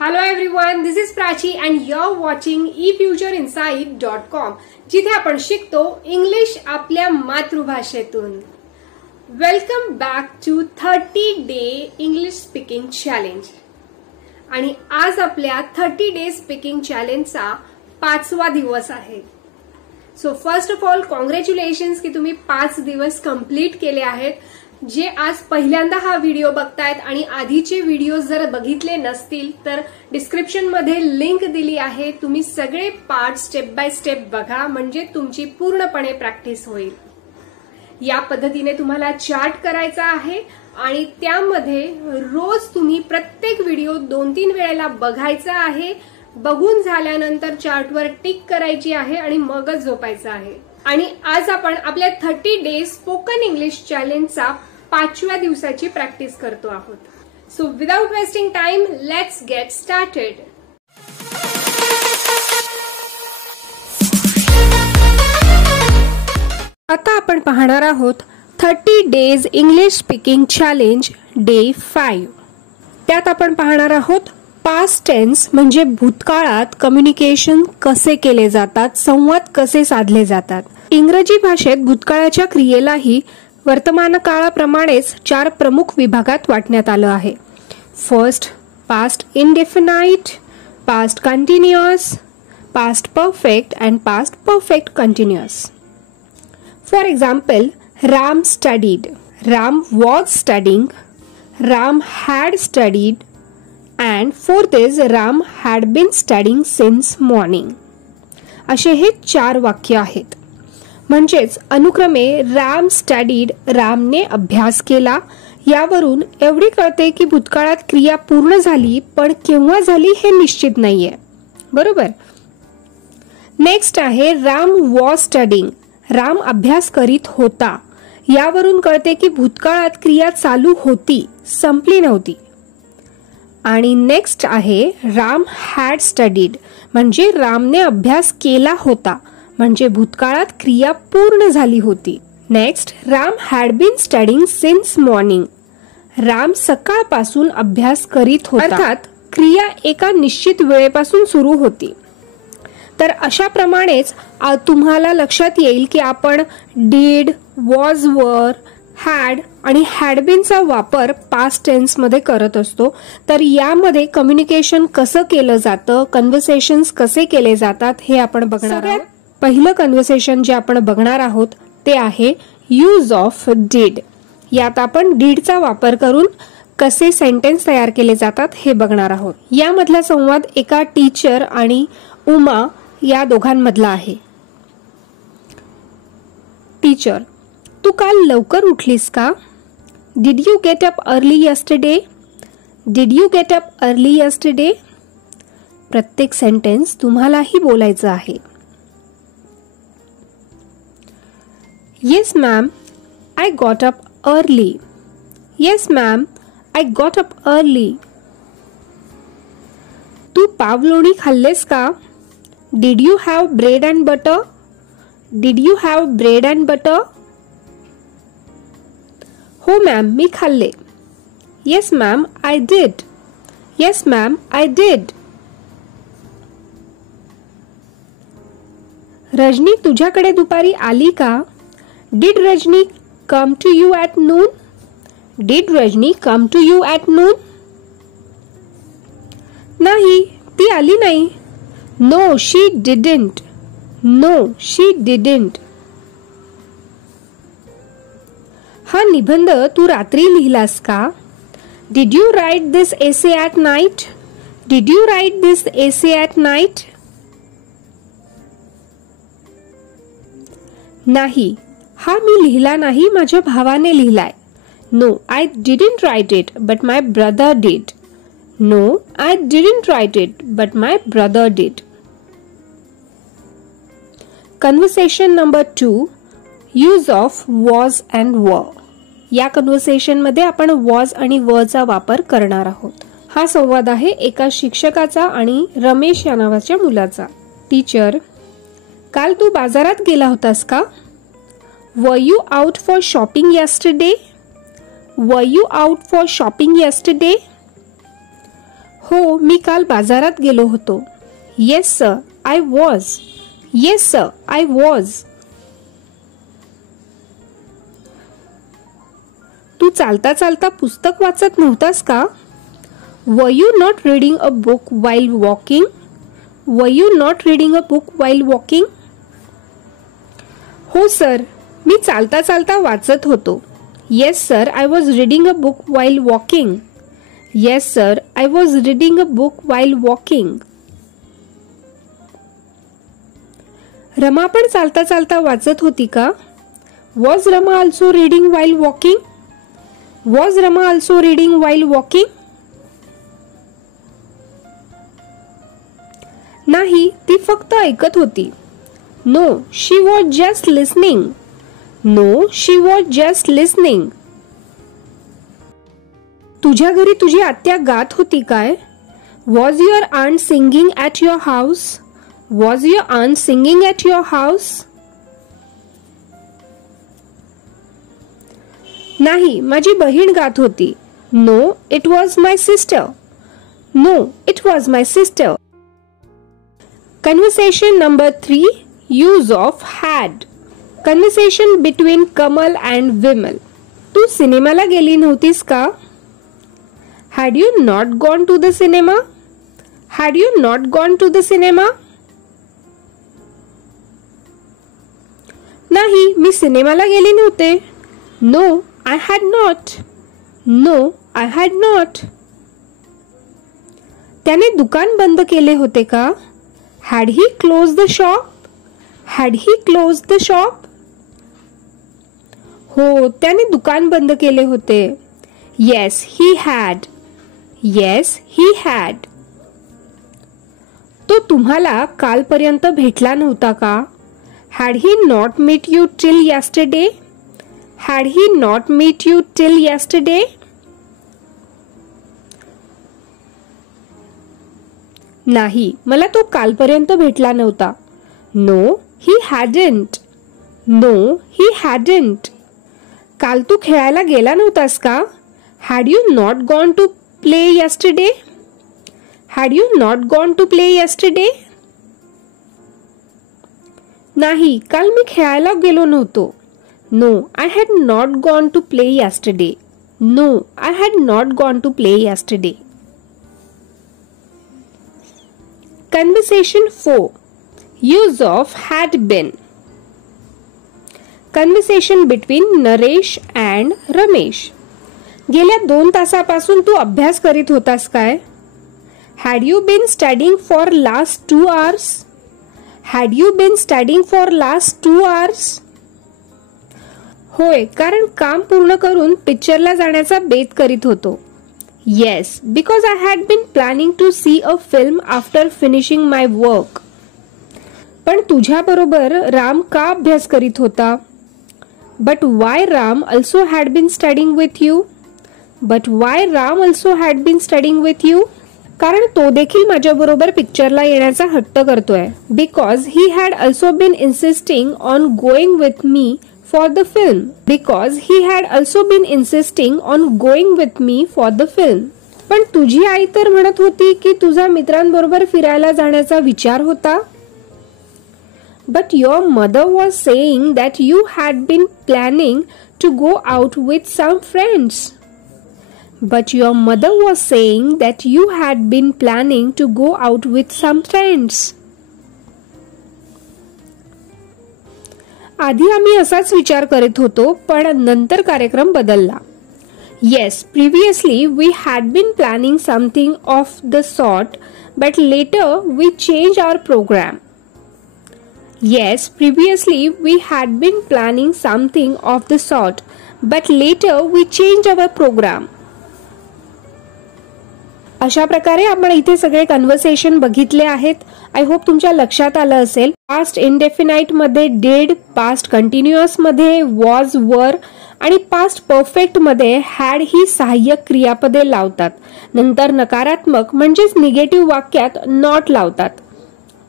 Hello everyone, this is Prachi and you're watching efutureinsight.com जिथे आपण शिकतो इंग्लिश आपल्या मातृभाषेतून. Welcome back to 30 day English speaking challenge. आणि आज आपल्या 30 डे स्पीकिंग चॅलेंजचा 5वा दिवस आहे. So first of all congratulations की तुम्ही 5 दिवस कंप्लीट केले आहेत. जे आज पहिल्यांदा हा व्हिडिओ बघतायत आणि आधीचे व्हिडिओज जर बघितले नसतील तर डिस्क्रिप्शन मध्ये लिंक दिली आहे. तुम्ही सगळे पार्ट स्टेप बाय स्टेप बघा म्हणजे तुमची पूर्णपणे प्रॅक्टिस होईल. या पद्धतीने तुम्हाला चार्ट करायचा आहे आणि त्यामध्ये रोज तुम्ही प्रत्येक व्हिडिओ 2-3 वेळेला बघायचा आहे. बघून झाल्यानंतर चार्टवर टिक करायची आहे आणि मगच झोपायचं आहे. आणि आज आपण आपल्या 30 डे स्पोकन इंग्लिश चॅलेंजचा 5व्या दिवसाची प्रॅक्टिस करतो आहोत. So without wasting time let's get started. आता आपण पाहणार आहोत 30 days English speaking challenge day 5. त्यात आपण पाहणार आहोत पास्ट टेन्स म्हणजे भूतकाळात कम्युनिकेशन कसे केले जातात, संवाद कसे साधले जातात. इंग्रजी भाषेत भूतकाळाच्या क्रियेलाही वर्तमान काळाप्रमाणेच 4 प्रमुख विभागात वाटण्यात आलं आहे. First past indefinite, past continuous, past perfect and past perfect continuous. For example, Ram studied, Ram was studying, Ram had studied and fourth is Ram had been studying since morning. असे हे 4 वाक्य आहेत. म्हणजेच अनुक्रमे राम स्टडीड, रामने अभ्यास केला, यावरून एवढे कळते की भूतकाळात क्रिया पूर्ण झाली, पण केव्हा झाली हे निश्चित नाहीये. बरोबर. नेक्स्ट आहे राम वॉज स्टडिंग, राम अभ्यास करीत होता, यावरून कळते की भूतकाळात क्रिया चालू होती, संपली नव्हती. आणि नेक्स्ट आहे राम हॅड स्टडीड, म्हणजे रामने अभ्यास केला होता, म्हणजे भूतकाळात क्रिया पूर्ण झाली होती. Next Ram had been studying since morning, Ram सकाळपासून अभ्यास करीत होता, अर्थात क्रिया एका निश्चित वेळेपासून सुरू होती. तर अशा प्रमाणेच तुम्हाला लक्षात येईल की आपण डीड, वॉज वर, हॅड आणि हॅड बीनचा वापर पास्ट टेन्स मध्ये करत असतो. तर यामध्ये कम्युनिकेशन कसं केलं जातं, कन्व्हर्सेशन्स कसे केले जातात हे आपण बघणार आहोत. पहिलं कन्व्हर्सेशन जे आपण बघणार आहोत ते आहे यूज ऑफ डीड. यात आपण डीडचा वापर करून कसे सेंटेन्स तयार केले जातात हे बघणार आहोत. यामधला संवाद एका टीचर आणि उमा या दोघांमधला आहे. टीचर, तू काल लवकर उठलीस का? Did you get up early yesterday? Did you get up early yesterday? प्रत्येक सेंटेन्स तुम्हालाही बोलायचं आहे. Yes ma'am, I got up early. Yes ma'am, I got up early. तू पावलोणी खाल्लेस का? Did you have bread and butter? Did you have bread and butter? हो ma'am, मी खाल्ले. Yes ma'am, I did. Yes ma'am, I did. Rajni तुझ्याकडे दुपारी आली का? Did Rajni come to you at noon? Did Rajni come to you at noon? नाही, ती आली नाही. No she didn't. No she didn't. हा निबंध तू रात्री लिहिलास का? Did you write this essay at night? Did you write this essay at night? नाही, हा मी लिहिला नाही, माझ्या भावाने लिहिलाय. No I didn't write it but my brother did. No I didn't write it but my brother did. Conversation number 2, use of was and वर. या कन्व्हर्सेशन मध्ये आपण वॉज आणि वरचा वापर करणार आहोत. हा संवाद आहे एका शिक्षकाचा आणि रमेश या नावाच्या मुलाचा. टीचर, काल तू बाजारात गेला होतास का? Were you out for shopping yesterday? Were you out for shopping yesterday? हो, मी काल बाजारात गेलो होतो. Yes sir, I was. Yes sir, I was. तू चालता चालता पुस्तक वाचत नव्हतास का? Were you not reading a book while walking? Were you not reading a book while walking? हो सर, मी चालता चालता वाचत होतो. Yes sir, I was reading a book while walking. Yes sir, I was reading a book while walking. Rama पण चालता चालता वाचत होती का? Was Rama also reading while walking? Was Rama also reading while walking? नाही, ती फक्त ऐकत होती. No, she was just listening. No, she was just listening. तुझ्या घरी तुझी आत्या गात होती काय? Was your aunt singing at your house? Was your aunt singing at your house? नाही, माझी बहीण गात होती. No, it was my sister. No, it was my sister. Conversation number 3, use of had. Conversation between Kamal and Vimal. तू सिनेमाला गेली नव्हतीस का? Had you not gone to the cinema? Had you not gone to the cinema? नाही, मी सिनेमाला गेले नव्हते. No, I had not. No, I had not. त्याने दुकान बंद केले होते का? Had he closed the shop? Had he closed the shop? हो, त्याने दुकान बंद केले होते. Yes, he had. Yes, he had. तो तुम्हाला कालपर्यंत भेटला नव्हता का? Had he not met you till yesterday? Had he not met you till yesterday? नाही, मला तो कालपर्यंत भेटला नव्हता. No, he hadn't. No, he hadn't. काल तू खेळायला गेला नव्हतास का? Had you not gone to play yesterday? Had you not gone to play yesterday? नाही, काल मी खेळायला गेलो नव्हतो. No, I had not gone to play yesterday. No, I had not gone to play yesterday. Conversation 4, use of had been. Conversation between Naresh and Ramesh. गेल्या 2 तासापासून तू अभ्यास करीत होतास काय? Had you been studying for last 2 hours? Had you been studying for last 2 hours? होय, कारण काम पूर्ण करून पिक्चरला जाण्याचा बेत करीत होतो. Yes, because I had been planning to see a film after finishing my work. पण तुझ्या बरोबर राम का अभ्यास करीत होता? But why Ram also had been studying with you? But why Ram also had been studying with you? कारण तो देखील माझ्या बरोबर पिक्चरला येण्याचा हट्ट करतोय. Because he had also been insisting on going with me for the film. Because he had also been insisting on going with me for the film. पण तुझी आई तर म्हणत होती की तुझा मित्रांबरोबर फिरायला जाण्याचा विचार होता. But your mother was saying that you had been planning to go out with some friends. But your mother was saying that you had been planning to go out with some friends. आधी आम्ही असाच विचार करत होतो, पण नंतर कार्यक्रम बदलला. Yes, previously we had been planning something of the sort, but later we changed our program. Yes, previously we had been planning something of the sort, but later we changed our program. अशा प्रकारे आपण इथे सगळे conversation बघितले आहेत. I hope तुमच्या लक्षात आलं असेल. पास्ट इंडेफिनाइट मध्ये डिड, पास्ट कंटिन्युअस मध्ये वॉज, वर आणि पास्ट परफेक्ट मध्ये हॅड ही सहाय्यक क्रियापदे लावतात. नंतर नकारात्मक म्हणजेच निगेटिव्ह वाक्यात नॉट लावतात.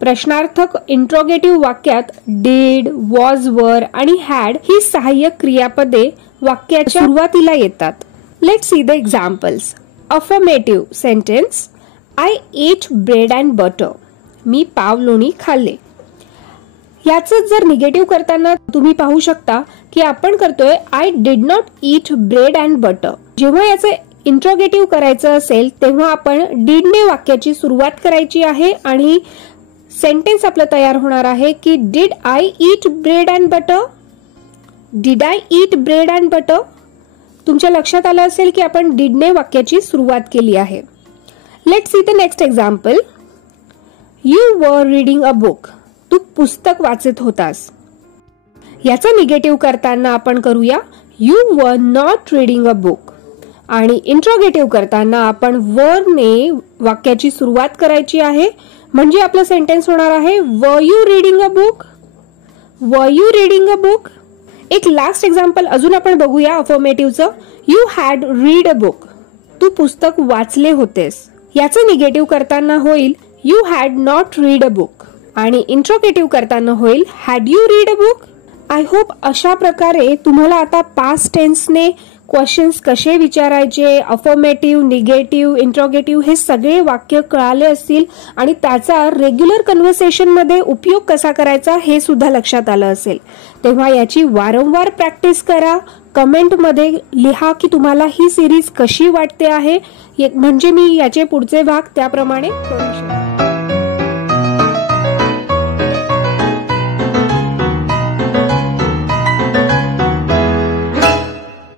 प्रश्नार्थक इंट्रोगेटिव्ह वाक्यात डिड, वॉज, वर आणि हॅड ही सहाय्यक क्रियापदे वाक्याच्या सुरुवातीला येतात. Let's see the examples. Affirmative sentence. I ate bread and butter. मी पाव लोणी खाल्ले. याचं जर निगेटिव्ह करताना तुम्ही पाहू शकता की आपण करतोय I did not eat bread and butter. जेव्हा याचं इंट्रोगेटिव्ह करायचं असेल तेव्हा आपण डिडने वाक्याची सुरुवात करायची आहे आणि सेंटेन्स आपलं तयार होणार आहे की did I eat bread and butter. Did I eat bread and butter. तुमच्या लक्षात आलं असेल की आपण डिडने वाक्याची सुरुवात केली आहे. Let's see the next example. You were reading a book. तू पुस्तक वाचत होतास. याचा निगेटिव्ह करताना आपण करूया you were not reading a book. आणि इंट्रोगेटिव्ह करताना आपण वरने वाक्याची सुरुवात करायची आहे. म्हणजे आपलं सेंटेन्स होणार आहे were you reading a book. Were you reading a book. एक लास्ट एक्झाम्पल अजून आपण बघूया अफर्मेटिव्हचं. You had read a book. तू पुस्तक वाचले होतेस. याचं निगेटिव्ह करताना होईल you had not read a book. आणि इंट्रोगेटिव्ह करताना होईल had you read a book. I hope अशा प्रकारे तुम्हाला आता पास्ट टेन्सने क्वेश्चन्स कसे विचारायचे, अफर्मेटिव्ह, निगेटिव्ह, इंट्रोगेटिव्ह हे सगळे वाक्य कळाले असतील आणि त्याचा रेग्युलर कन्व्हर्सेशन मध्ये उपयोग कसा करायचा हे सुद्धा लक्षात आलं असेल. तेव्हा याची वारंवार प्रॅक्टिस करा. कमेंटमध्ये लिहा की तुम्हाला ही सिरीज कशी वाटते आहे, म्हणजे मी याचे पुढचे भाग त्याप्रमाणे करू शकते.